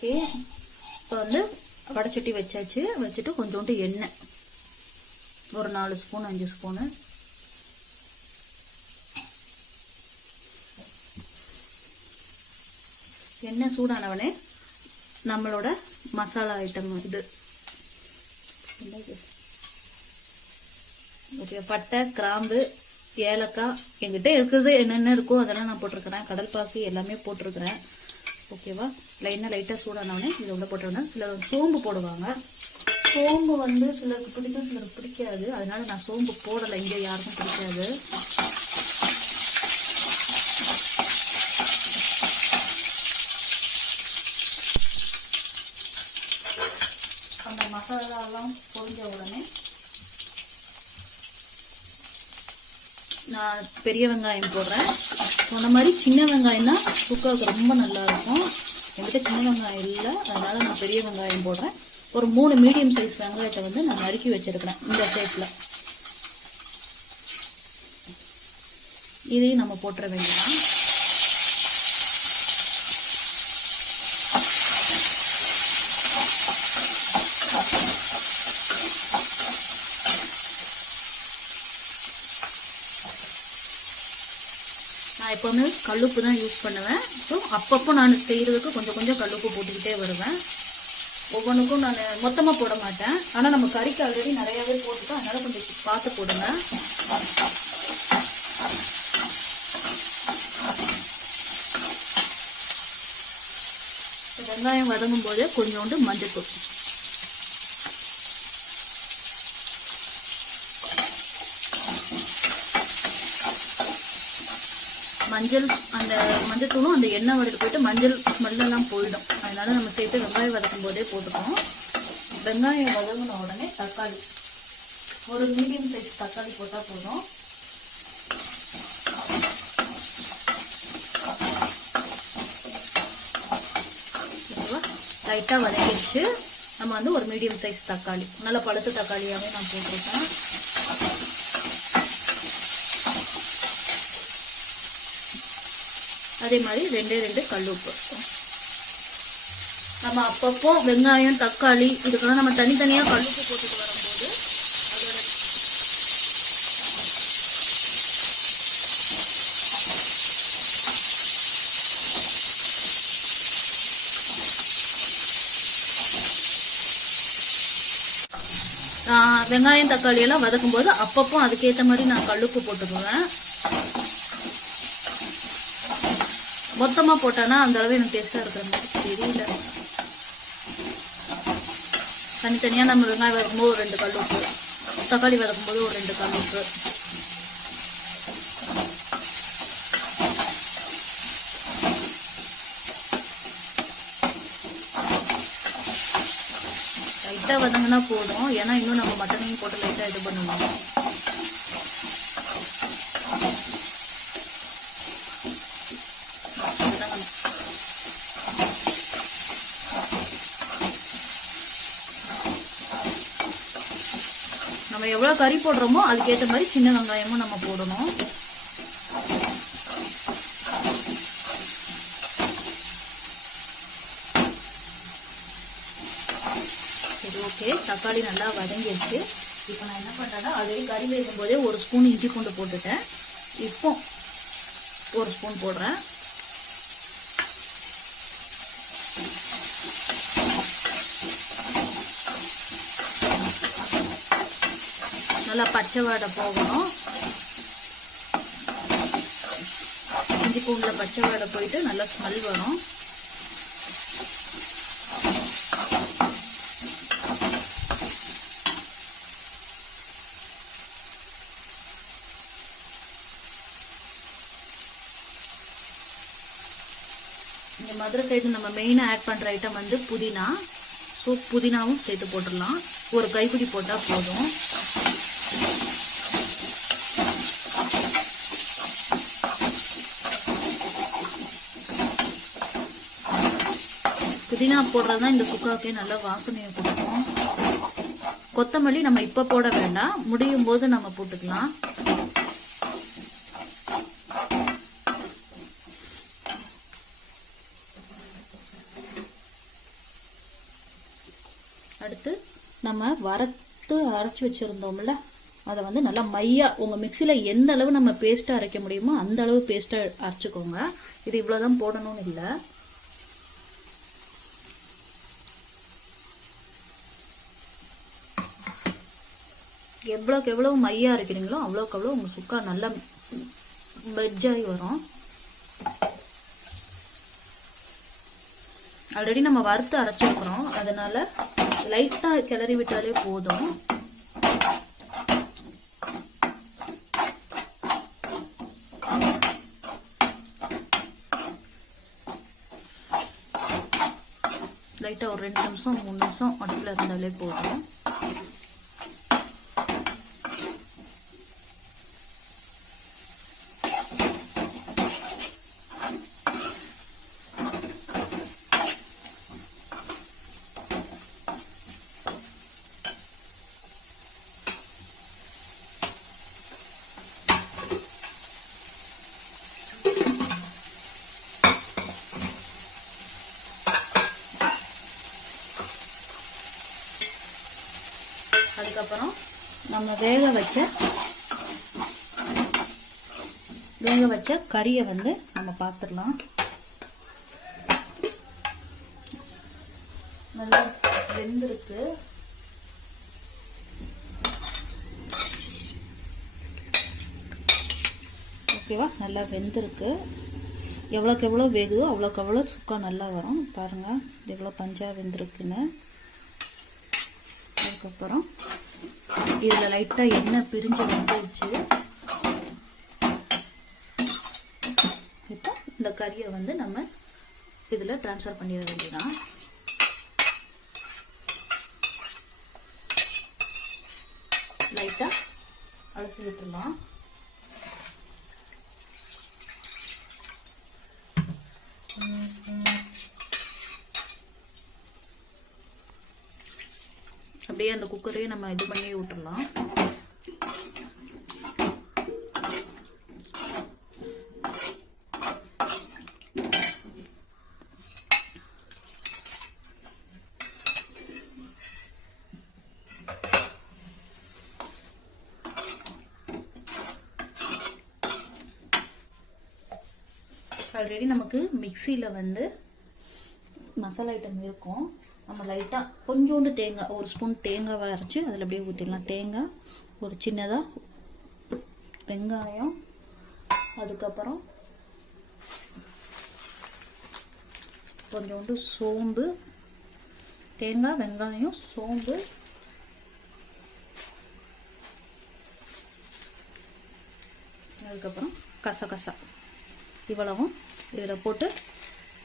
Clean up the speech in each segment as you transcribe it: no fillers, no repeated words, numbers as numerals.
Okay, இப்போ வந்து வடைச்சட்டி வச்சாச்சு. வச்சுட்டு கொஞ்சோண்டு எண்ணெய், ஒரு 4 ஸ்பூன் 5 ஸ்பூனு. எண்ணெய் சூடானவனே நம்மளோட மசாலா ஐட்டம் இது பட்டை, கிராம்பு, ஏலக்காய், என்கிட்ட இருக்கிறது என்னென்ன இருக்கோ அதெல்லாம் நான் போட்டிருக்கிறேன். கடல் பாசி எல்லாமே போட்டிருக்கிறேன். ஓகேவா? லைட்டாக சூடானவனே இதை உள்ள போட்டுருந்தேன். சிலர் சோம்பு போடுவாங்க. சோம்பு வந்து சிலருக்கு பிடிக்கும், சிலருக்கு பிடிக்காது. அதனால நான் சோம்பு போடலை. இங்கே யாருக்கும் பிடிக்காது. அந்த மசாலாலாம் பொரிஞ்ச உடனே நான் பெரிய வெங்காயம் போடுறேன். சொன்ன மாதிரி சின்ன வெங்காயம் தான் குக்கருக்கு ரொம்ப நல்லா இருக்கும். என்கிட்ட சின்ன வெங்காயம் இல்லை, அதனால நான் பெரிய வெங்காயம் போடுறேன். ஒரு 3 மீடியம் சைஸ் வெங்காயத்தை வந்து நான் நறுக்கி வச்சிருக்கிறேன் இந்த ஷேப்பில். இதையும் நம்ம போட்டுற வேண்டியதான். நான் எப்போவுமே கல்லுப்பு தான் யூஸ் பண்ணுவேன். ஸோ அப்பப்போ நான் செய்கிறதுக்கு கொஞ்சம் கல்லுப்பு போட்டுக்கிட்டே வருவேன். ஒவ்வொன்றுக்கும் நான் மொத்தமாக போட மாட்டேன். ஆனால் நம்ம கறிக்கு ஆல்ரெடி நிறையாவே போட்டுட்டோம், அதனால் கொஞ்சம் பார்த்து போடுங்க. வெங்காயம் வதங்கும் போது கொஞ்சோண்டு மஞ்சள்தூள், அந்த மஞ்சத்தூளும் அந்த எண்ணெய் வரைக்கும் போயிட்டு மஞ்சள் ஸ்மெல்லாம் போயிடும். அதனால நம்ம சேர்த்து வெங்காயம் வதக்கும் போதே போட்டுக்கோம். வெங்காயம் வதங்கின உடனே தக்காளி, ஒரு மீடியம் சைஸ் தக்காளி போட்டால் போதும். லைட்டாக வதக்கிடுச்சு. நம்ம வந்து ஒரு மீடியம் சைஸ் தக்காளி, நல்ல பழுத்த தக்காளியாகவே நான் போட்டிருக்கேன். அதே மாதிரி 2 கல்லுப்பு. நம்ம அப்பப்போ வெங்காயம், தக்காளி இதுக்கெல்லாம் நம்ம தனித்தனியாக கல்லுப்பு போட்டுட்டு வரும்போது வெங்காயம் தக்காளி எல்லாம் வதக்கும் போது அப்பப்போ அதுக்கேற்ற மாதிரி நான் கல்லுப்பு போட்டுக்குவேன். மொத்தமா போட்டானா அந்த அளவு எனக்கு டேஸ்டா இருக்கிற மாதிரி தெரியல. தனித்தனியா நம்ம வெங்காயம் வதக்கும்போது ஒரு 2 கல்லுப்பு, தக்காளி வதக்கும்போது ஒரு 2 கல்லுப்பு. லைட்டா வதங்கினா போதும். ஏன்னா இன்னும் நம்ம மட்டனையும் போட்டு லைட்டா இது பண்ணுவோம். நம்ம எவ்வளோ கறி போடுறோமோ அதுக்கேற்ற மாதிரி சின்ன வெங்காயமும் நம்ம போடணும். சரி, ஓகே. தக்காளி நல்லா வதங்கிடுச்சு. இப்போ நான் என்ன பண்ணுறேன்னா, ஆல்ரெடி கறி வேகும் போதே 1 ஸ்பூன் இஞ்சி பூண்டு போட்டுட்டேன். இப்போ 1 ஸ்பூன் போடுறேன். நல்லா பச்சை வாடை போகணும். இஞ்சி பூண்டுல பச்சை வாடை போயிட்டு நல்லா ஸ்மெல் வரும். இந்த மதுரை சைடு நம்ம மெயினாக ஆட் பண்ணுற ஐட்டம் வந்து புதினா. ஸோ புதினாவும் சேர்த்து போட்டுடலாம். ஒரு கைப்பிடி போட்டால் போதும். புதினா போடுறது தான் இந்த சுக்காக்கே நல்ல வாசனையை கொடுக்கும். கொத்தமல்லி நம்ம இப்போ போட வேண்டாம், முடியும் போது நம்ம போட்டுக்கலாம். அடுத்து நம்ம வறுத்து அரைச்சி வச்சுருந்தோம்ல, அதை வந்து நல்லா மையாக உங்கள் மிக்சியில் எந்த அளவு நம்ம பேஸ்ட்டாக அரைக்க முடியுமோ அந்த அளவு பேஸ்ட்டாக அரைச்சிக்கோங்க. இது இவ்வளோதான் போடணும்னு இல்லை. எவ்வளோக்கு எவ்வளோ மையாக அரைக்கிறீங்களோ அவ்வளோக்கு அவ்வளோ உங்கள் சுக்கா நல்லா வெஜ்ஜாகி வரும். ஆல்ரெடி நம்ம வறுத்து அரைச்சிருக்கிறோம், அதனால லைட்டாக கிளறி விட்டாலே போதும். லைட்டாக ஒரு 2 நிமிஷம் 3 நிமிஷம் அடுப்பில் இருந்தாலே போதும். அதுக்கப்புறம் நம்ம வேக வச்ச கறியை வந்து நம்ம பார்த்துடலாம். நல்லா வெந்திருக்கு. ஓகேவா, நல்லா வெந்திருக்கு. எவ்வளோக்கு எவ்வளோ வேகுதோ அவ்வளோக்கு அவ்வளோ சுக்கா நல்லா வரும். பாருங்கள் எவ்வளோ பஞ்சாக வெந்திருக்குன்னு. அதுக்கப்புறம் இதில் லைட்டாக எண்ணெய் பிரிஞ்சு வந்துடுச்சு. இப்போ இந்த கறியை வந்து நம்ம இதில் ட்ரான்ஸ்ஃபர் பண்ணிட வேண்டியதான். லைட்டாக அலசி விட்டுடலாம். அப்படியே அந்த குக்கரையே நம்ம இது பண்ணி விட்டுடலாம். ஆல்ரெடி நமக்கு மிக்சியில் வந்து மசாலா ஐட்டம் இருக்கும். நம்ம லைட்டாக கொஞ்சோண்டு தேங்காய், ஒரு ஸ்பூன் தேங்காவை அரைச்சி அதில் அப்படியே ஊற்றிடலாம். தேங்காய், ஒரு சின்னதாக வெங்காயம், அதுக்கப்புறம் கொஞ்சோண்டு சோம்பு, தேங்காய், வெங்காயம், சோம்பு, அதுக்கப்புறம் கசகசா, இவ்வளவும் இதில் போட்டு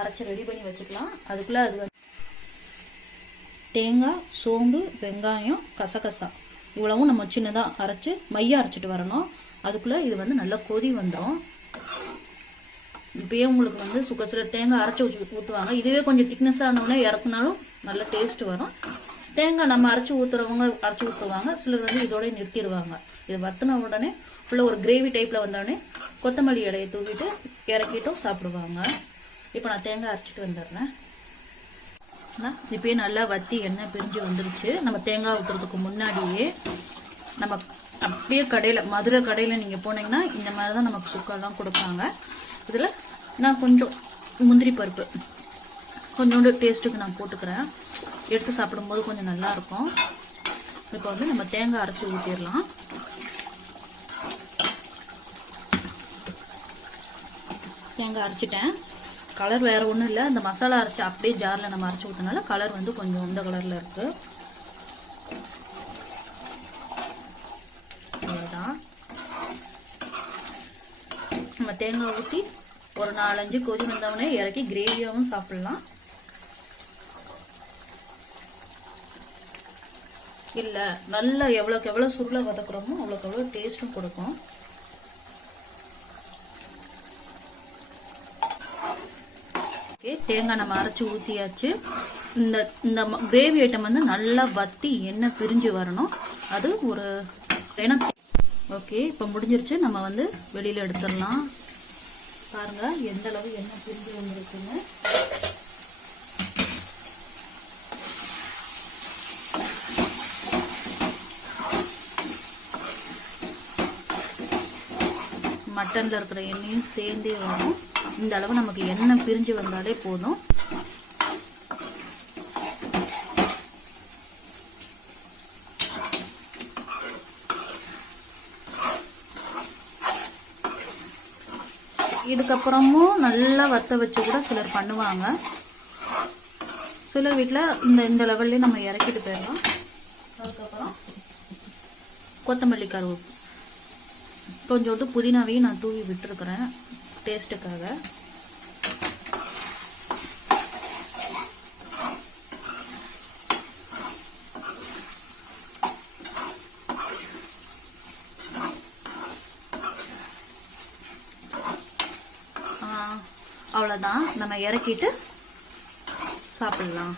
அரைச்சி ரெடி பண்ணி வச்சுக்கலாம். அதுக்குள்ளே அது தேங்காய், சோம்பு, வெங்காயம், கசகசா இவ்வளவும் நம்ம சின்னதாக அரைச்சி மையாக அரைச்சிட்டு வரணும். அதுக்குள்ளே இது வந்து நல்லா கொதி வந்துடும். இப்போயே உங்களுக்கு வந்து சுக்கசில் தேங்காய் அரைச்சி ஊற்றுவாங்க. இதுவே கொஞ்சம் திக்னஸாக இருந்தோடனே இறக்குனாலும் நல்ல டேஸ்ட் வரும். தேங்காய் நம்ம அரைச்சி ஊற்றுறவங்க அரைச்சி ஊற்றுவாங்க, சிலர் வந்து இதோடய நிறுத்திடுவாங்க. இது வற்றின உடனே ஃபுல்லாக ஒரு கிரேவி டைப்பில் வந்தோடனே கொத்தமல்லி இலையை தூவிட்டு இறக்கிட்டும் சாப்பிடுவாங்க. இப்போ நான் தேங்காய் அரைச்சிட்டு வந்துடுறேன். இப்போயே நல்லா வற்றி எண்ணெய் பிரிஞ்சு வந்துருச்சு. நம்ம தேங்காய் ஊற்றுறதுக்கு முன்னாடியே நம்ம அப்படியே கடையில், மதுரை கடையில் நீங்கள் போனீங்கன்னா இந்த மாதிரி தான் நமக்கு சுக்காலாம் கொடுப்பாங்க. இதில் நான் கொஞ்சம் முந்திரி பருப்பு கொஞ்சோண்டு டேஸ்ட்டுக்கு நான் போட்டுக்கிறேன். எடுத்து சாப்பிடும்போது கொஞ்சம் நல்லாயிருக்கும். இப்போ வந்து நம்ம தேங்காய் அரைச்சி ஊற்றிடலாம். தேங்காய் அரைச்சிட்டேன். கலர் வேறு ஒன்றும் இல்லை, அந்த மசாலா அரைச்சி அப்படியே ஜாரில் நம்ம அரைச்சி ஊற்றினால கலர் வந்து கொஞ்சம் இந்த கலரில் இருக்குது. அவ்வளோதான். நம்ம தேங்காய் ஊற்றி ஒரு 4-5 கொதி வந்தவொடனே இறக்கி கிரேவியாகவும் சாப்பிட்லாம். இல்லை நல்லா எவ்வளோக்கு எவ்வளோ சுருளை வதக்குறோமோ அவ்வளோக்கு எவ்வளோ டேஸ்ட்டும் கொடுக்கும். தேங்காய் நம்ம அரைச்சி ஊற்றியாச்சு. இந்த இந்த கிரேவி ஐட்டம் வந்து நல்லா வற்றி எண்ணெய் பிரிஞ்சு வரணும். அது ஒரு ஓகே, இப்போ முடிஞ்சிருச்சு. நம்ம வந்து வெளியில் எடுத்துடலாம். பாருங்கள் எந்த அளவு எண்ணெய் பிரிஞ்சு வந்துருக்குன்னு. மட்டனில் இருக்கிற எண்ணெயும் சேர்ந்தே வரும். இந்த அளவு நமக்கு எண்ணெய் பிரிஞ்சு வந்தாலே போதும். இதுக்கப்புறமும் நல்லா வத்த வச்சு கூட சிலர் பண்ணுவாங்க. சிலர் வீட்டில் இந்த லெவல்லே நம்ம இறக்கிட்டு போயிடலாம். அதுக்கப்புறம் கொத்தமல்லி கருவேப்பிலை கொஞ்சோண்டு புதினாவையும் நான் தூவி விட்டுருக்குறேன் டேஸ்ட்டுக்காக. அவ்வளோதான், நம்ம இறக்கிட்டு சாப்பிடலாம்.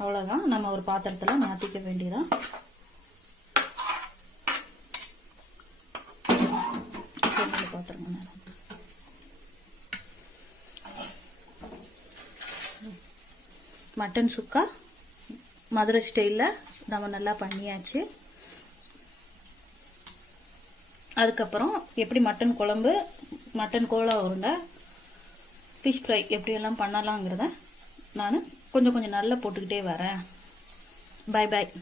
அவ்வளோதான், நம்ம ஒரு பாத்திரத்தில் மாற்றிக்க வேண்டியதான். பாத்திரம் மட்டன் சுக்கா மதுரை ஸ்டைலில் நம்ம நல்லா பண்ணியாச்சு. அதுக்கப்புறம் எப்படி மட்டன் குழம்பு, மட்டன் கோலா உருண்டை, ஃபிஷ் ஃப்ரை எப்படியெல்லாம் பண்ணலாங்கிறத நான் கொஞ்சம் நல்லா போட்டுக்கிட்டே வரேன். Bye bye.